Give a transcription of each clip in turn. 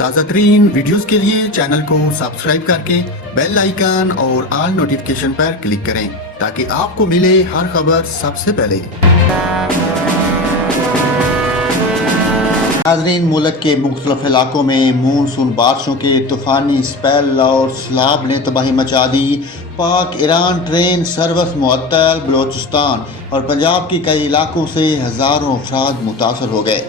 تازہ ترین ویڈیوز کے لیے چینل کو سبسکرائب کر کے بیل آئیکن اور آل نوٹیفیکیشن پر کلک کریں تاکہ آپ کو ملے ہر خبر سب سے پہلے۔ ناظرین، ملک کے مختلف علاقوں میں مونسون بارشوں کے طوفانی سپیل اور سیلاب نے تباہی مچا دی۔ پاک ایران ٹرین سروس معطل، بلوچستان اور پنجاب کے کئی علاقوں سے ہزاروں افراد متاثر ہو گئے،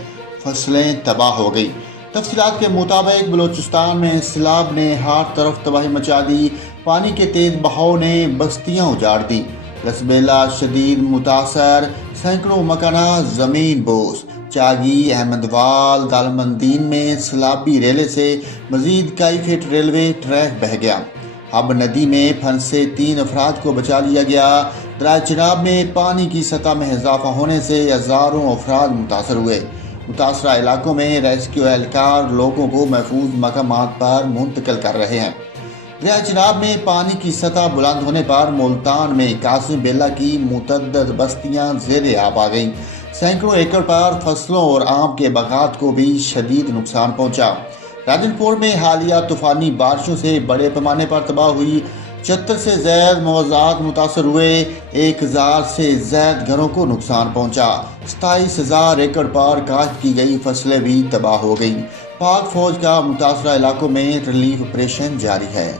فصلیں تباہ ہو گئی۔ تفصیلات کے مطابق بلوچستان میں سیلاب نے ہر طرف تباہی مچا دی۔ پانی کے تیز بہاؤ نے بستیاں اجاڑ دی، رسبیلا شدید متاثر، سینکڑوں مکانات زمین بوس۔ چاگی، احمدوال، دالمندین میں سیلابی ریلے سے مزید کئی فٹ ریلوے ٹریک بہہ گیا۔ حب ندی میں پھنسے 3 افراد کو بچا لیا گیا۔ دریائے چناب میں پانی کی سطح میں اضافہ ہونے سے ہزاروں افراد متاثر ہوئے۔ متاثرہ علاقوں میں ریسکیو اہلکار لوگوں کو محفوظ مقامات پر منتقل کر رہے ہیں۔ دریائے چناب میں پانی کی سطح بلند ہونے پر ملتان میں قاسم بیلہ کی متعدد بستیاں زیر آب آ گئیں۔ سینکڑوں ایکڑ پر فصلوں اور آم کے باغات کو بھی شدید نقصان پہنچا۔ راجن پور میں حالیہ طوفانی بارشوں سے بڑے پیمانے پر تباہ ہوئی 76 سے زائد مواضعات متاثر ہوئے۔ 1000 سے زائد گھروں کو نقصان پہنچا۔ 27,000 ایکڑ پر کاشت کی گئی فصلیں بھی تباہ ہو گئیں۔ پاک فوج کا متاثرہ علاقوں میں ریلیف آپریشن جاری ہے۔